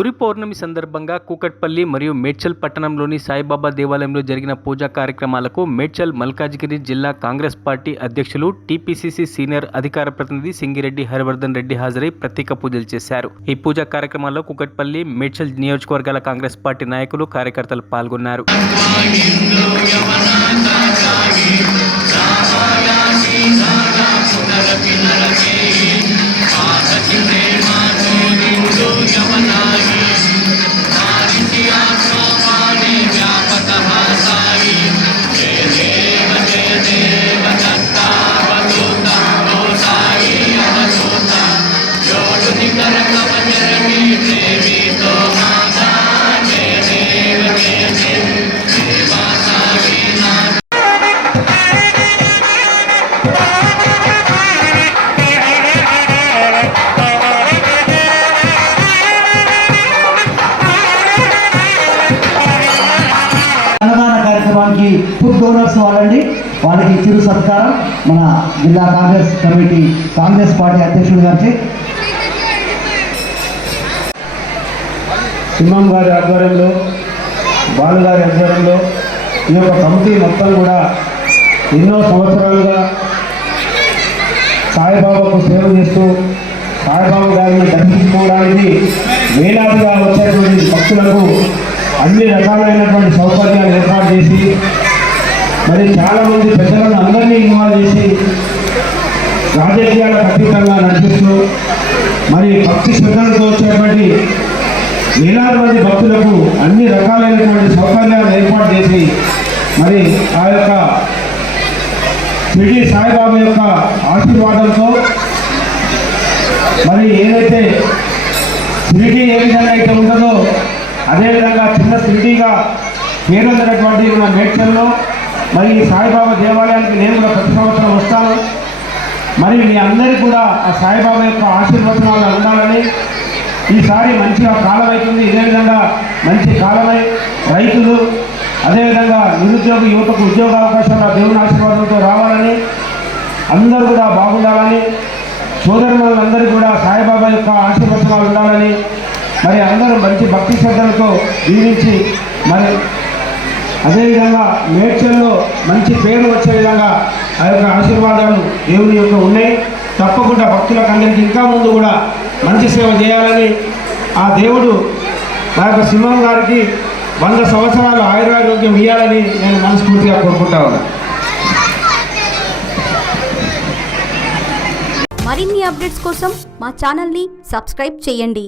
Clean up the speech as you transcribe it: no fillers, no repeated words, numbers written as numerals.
గురి పౌర్ణమి సందర్భంగా కూకట్పల్లి మరియు మేడ్చల్ పట్టణంలోని సాయిబాబా దేవాలయంలో జరిగిన పూజా కార్యక్రమాలకు మేడ్చల్ మల్కాజ్గిరి జిల్లా కాంగ్రెస్ పార్టీ అధ్యక్షులు టీపీసీసీ సీనియర్ అధికార ప్రతినిధి సింగిరెడ్డి హరివర్ధన్ రెడ్డి హాజరై ప్రత్యేక పూజలు చేశారు. ఈ పూజా కార్యక్రమాల్లో కూకట్పల్లి, మేడ్చల్ నియోజకవర్గాల కాంగ్రెస్ పార్టీ నాయకులు, కార్యకర్తలు పాల్గొన్నారు. ఫుడ్ డోనర్స్ వాళ్ళకి చిరు సత్కారం మన జిల్లా కాంగ్రెస్ కమిటీ కాంగ్రెస్ పార్టీ అధ్యక్షుడు గారికి సింహం గారి ఆధ్వర్యంలో, బాలు గారి ఆధ్వర్యంలో ఈ యొక్క కమిటీ మొత్తం కూడా ఎన్నో సంవత్సరాలుగా సాయిబాబాకు సేవ చేస్తూ సాయిబాబా గారిని దర్శించుకోవడానికి వేలాదిగా వచ్చేటువంటి భక్తులకు అన్ని రకాలైనటువంటి సౌకర్యాలు ఏర్పాటు చేసి మరి చాలామంది పెద్దలను అందరినీ ఇన్వాల్వ్ చేసి రాజకీయాలకు అతీతంగా నడిపిస్తూ మరి భక్తి శ్రద్ధలతో వచ్చేటువంటి వేలాది మంది భక్తులకు అన్ని రకాలైనటువంటి సౌకర్యాలు ఏర్పాటు చేసి మరి ఆ యొక్క షిరిడి సాయిబాబా యొక్క ఆశీర్వాదంతో మరి ఏదైతే షిరిడి ఏ విధంగా అయితే ఉంటుందో అదేవిధంగా చిన్న షిరిడిగా పేరొందినటువంటి మన మేడ్చల్లో మరి ఈ సాయిబాబా దేవాలయానికి నేను కూడా ప్రతి సంవత్సరం వస్తాను. మరి మీ అందరికీ కూడా ఆ సాయిబాబా యొక్క ఆశీర్వచనాలు ఉండాలని, ఈసారి మంచిగా కాలం అవుతుంది, ఇదే విధంగా మంచి కాలమై రైతులు అదేవిధంగా నిరుద్యోగ యువతకు ఉద్యోగ అవకాశాలు దేవుని ఆశీర్వాదంతో రావాలని, అందరూ కూడా బాగుండాలని, సోదరులందరికీ కూడా సాయిబాబా యొక్క ఆశీర్వచనాలు ఉండాలని, మరి అందరూ మంచి భక్తి శ్రద్ధలతో జీవించి మరి అదేవిధంగా మేడ్చల్లో మంచి పేరు వచ్చే విధంగా ఆ యొక్క ఆశీర్వాదాలు దేవుని యొక్క ఉన్నాయి. తప్పకుండా భక్తులకు అందరికీ ఇంకా ముందు కూడా మంచి సేవ చేయాలని, ఆ దేవుడు మా యొక్క సింహం గారికి 100 సంవత్సరాలు ఆయురారోగ్యం ఇవ్వాలని నేను మనస్ఫూర్తిగా కోరుకుంటా ఉన్నాను. మరిన్ని అప్డేట్స్ కోసం మా ఛానల్ని సబ్స్క్రైబ్ చేయండి.